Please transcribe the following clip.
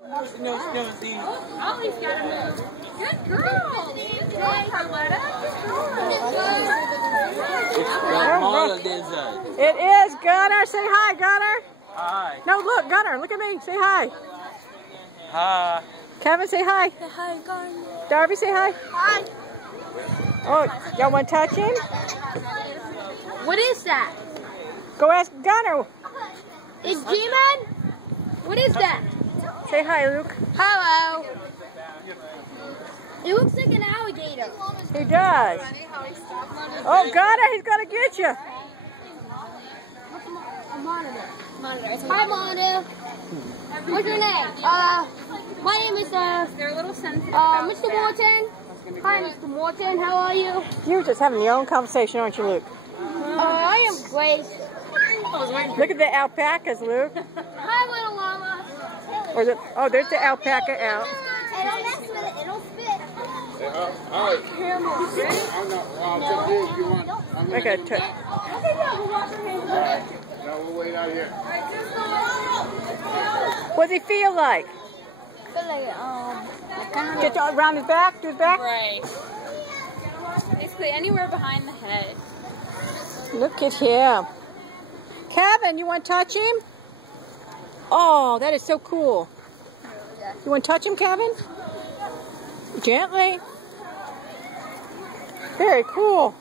Ollie's got to move. Good girl. Good girl, Carletta. It is Gunner. Say hi, Gunner. Hi. No, look, Gunner. Look at me. Say hi. Hi. Kevin, say hi. Hi, Gunner. Darby, say hi. Hi. Oh, y'all want to touch him? What is that? Go ask Gunner. It's G-Man? What is that? Say hi, Luke. Hello. It looks like an alligator. He does. Oh, Gunner, he's going to get you. A monitor. Hi, Monitor. What's your name? My name is They're a little sensitive Mr. Morton. Hi, Mr. Morton. How are you? You're just having your own conversation, aren't you, Luke? I am great. Look at the alpacas, Luke. Hi, little llama. Or the, oh, there's the alpaca out. It'll mess with it. It'll spit. I got to. We'll wait out here. What does he feel like? Get around his back, to his back? Right. Basically anywhere behind the head. Look at him. Kevin, you want to touch him? Oh, that is so cool. You want to touch him, Kevin? Gently. Very cool.